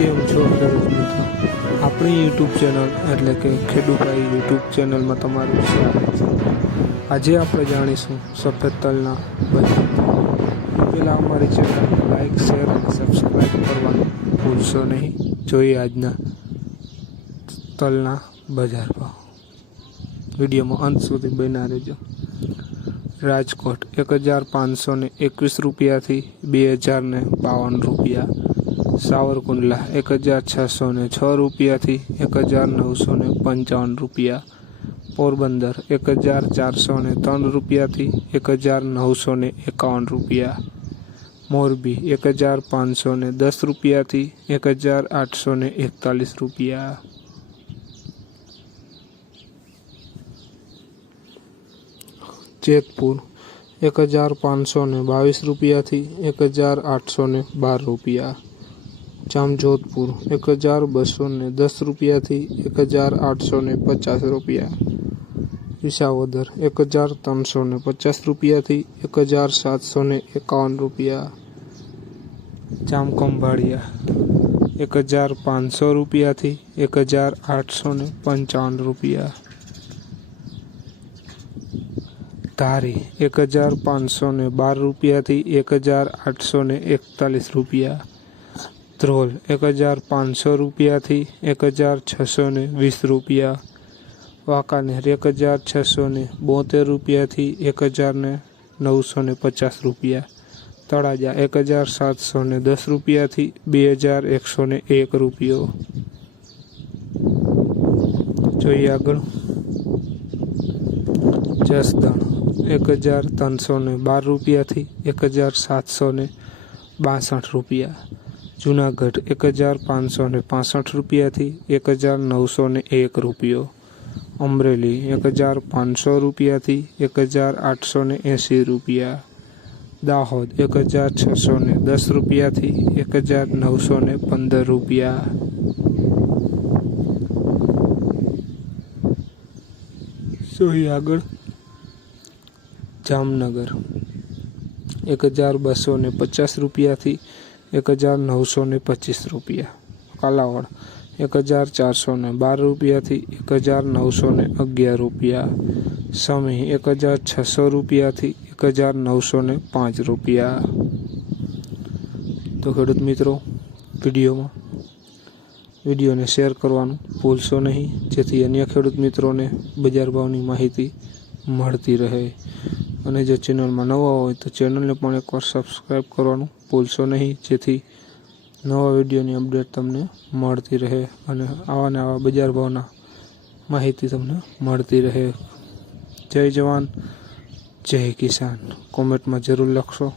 કેમ છો ખેડૂત મિત્રો આપણી યુટ્યુબ ચેનલ, એટલે કે ખેડૂભાઈ યુટ્યુબ ચેનલમાં તમારું સ્વાગત છે. આજે આપણે જાણીશું સફેદ તલના બજાર પહેલાં અમારી ચેનલ લાઈક શેર અને સબસ્ક્રાઈબ કરવાનું ભૂલશો નહીં. જોઈએ આજના તલના બજાર ભાવ. વિડીયોમાં અંત સુધી બના રહેજો. રાજકોટ એક હજાર પાંચસો એકવીસ રૂપિયાથી બે હજાર બાવન રૂપિયા. સાવરકુંડલા એક હજાર છસો ને છ રૂપિયાથી એક હજાર નવસો ને પંચાવન રૂપિયા. પોરબંદર એક હજાર ચારસો ને ત્રણ રૂપિયાથી એક હજાર નવસો ને એકાવન રૂપિયા. મોરબી એક હજાર પાંચસો ને દસ રૂપિયાથી એક હજાર આઠસો ને એકતાલીસ રૂપિયા. જેતપુર એક હજાર પાંચસો ને બાવીસ રૂપિયાથી એક હજાર આઠસો ને બાર રૂપિયા. જામજોધપુર, એક હજાર બસો ને દસ રૂપિયાથી એક હજાર આઠસો ને પચાસ રૂપિયા. વિસાવદર, એક હજાર ત્રણસો ને પચાસ રૂપિયાથી એક હજાર સાતસો ને એકાવન રૂપિયા. જામખંભાળિયા, એક હજાર પાંચસો રૂપિયાથી એક હજાર આઠસો ને પંચાવન રૂપિયા. ધારી, એક હજાર પાંચસો ને બાર રૂપિયાથી એક હજાર આઠસો ને એકતાલીસ રૂપિયા. ધ્રોલ એક હજાર પાંચસો રૂપિયાથી એક હજાર છસો ને વીસ રૂપિયા. વાંકાનેર એક હજાર છસો ને બોતેર રૂપિયાથી એક હજાર ને નવસો ને પચાસ રૂપિયા. તળાજા એક હજાર સાતસો ને દસ રૂપિયાથી બે હજાર એકસો ને એક રૂપિયો. જોઈએ આગળ. જસદણ એક હજાર ત્રણસો ને બાર રૂપિયાથી એક હજાર સાતસો ને બાસઠ રૂપિયા. જુનાગઢ એક હજાર પાંચસો ને પાસઠ રૂપિયાથી એક હજાર નવસો ને એક રૂપિયો. અમરેલી એક હજાર પાંચસો રૂપિયાથી એક હજાર આઠસો ને એંસી રૂપિયા. દાહોદ એક હજાર છસો ને દસ રૂપિયાથી એક હજાર નવસો ને પંદર રૂપિયા. જોઈએ આગળ? જામનગર એક હજાર બસો ને પચાસ રૂપિયાથી એક હજાર નવસો ને પચીસ રૂપિયા. કાલાવડ, એક હજાર ચારસો ને બાર રૂપિયાથી એક હજાર નવસો ને અગિયાર રૂપિયા. સમી, એક હજાર છસો રૂપિયાથી એક હજાર નવસો ને પાંચ રૂપિયા. તો ખેડૂત મિત્રો, વિડીયોમાં વિડીયોને શેર કરવાનું ભૂલશો નહીં. જેથી અન્ય ખેડૂત મિત્રોને બજાર ભાવની માહિતી મળતી રહે. અને જો ચેનલમાં નવા હોય તો ચેનલને પણ એકવાર સબસ્ક્રાઈબ કરવાનું ભૂલશો નહીં. જેથી નવા વિડીયોની અપડેટ તમને મળતી રહે અને આવા ને આવા બજાર ભાવના માહિતી તમને મળતી રહે. જય જવાન, જય કિસાન. કોમેન્ટમાં જરૂર લખશો.